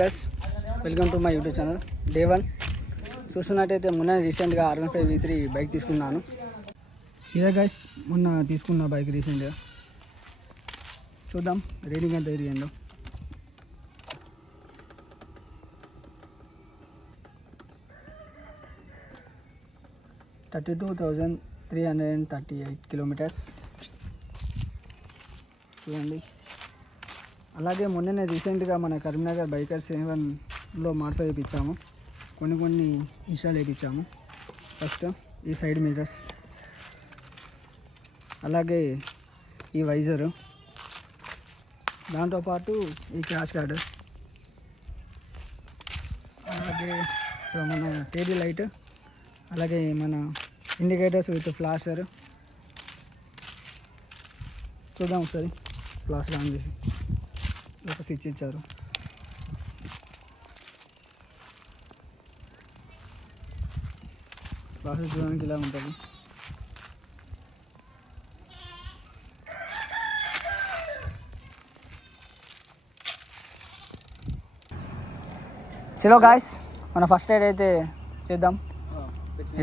Guys welcome to my YouTube channel day 1 చూస్తున్నట్టయితే మొన్న రీసెంట్గా R15 V3 బైక్ తీసుకున్నాను. ఇదే గైస్ మొన్న తీసుకున్న బైక్ రీసెంట్గా. చూద్దాం రీడింగ్ ఎంత తిరిగిందో. $32,338 కిలోమీటర్స్ చూడండి. అలాగే మొన్ననే రీసెంట్గా మన కరీంనగర్ బైకర్ 7లో మాడిఫై చేయించాము. కొన్ని ఇన్స్టాల్ చేయించాము. ఫస్ట్ ఈ సైడ్ మిర్రర్స్, అలాగే ఈ వైజరు, దాంతోపాటు ఈ క్రాష్ గార్డ్, అలాగే మన టేడీ లైట్, అలాగే మన ఇండికేటర్స్ విత్ ఫ్లాషర్. చూద్దాం ఒకసారి ఫ్లాషర్ ఆన్ చేసి. ఒక స్విచ్ ఇచ్చారు. ఫ్లాషర్ చూడడానికి ఇలా ఉంటుంది. చలో గాయ్స్, మన ఫస్ట్ రైడ్ అయితే చేద్దాం.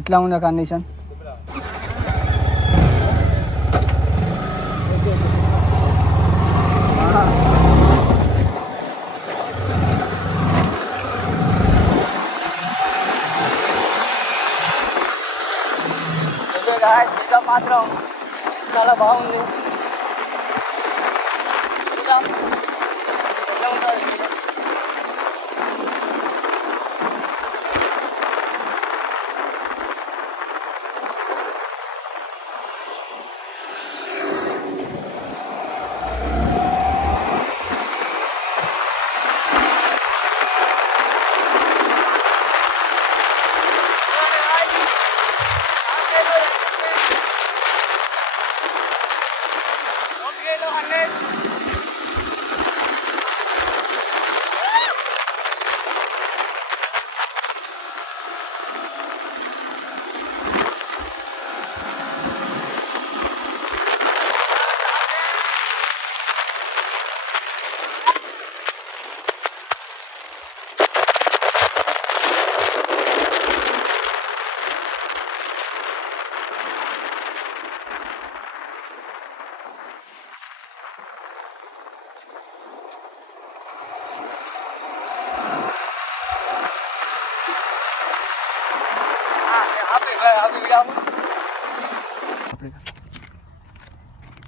ఎట్లా ఉందో కండిషన్. పికప్ మాత్రం చాలా బాగుంది. చూద్దాం ఎట్లా ఉంటుంది.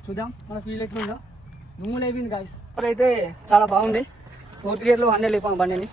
చూద్దాం మన ఫీల్ ఎట్లుందో. దుమ్ములు అయిపోయింది గాయస్. అయితే చాలా బాగుంది. 4th గేర్లో 100 లేపాము బండిని.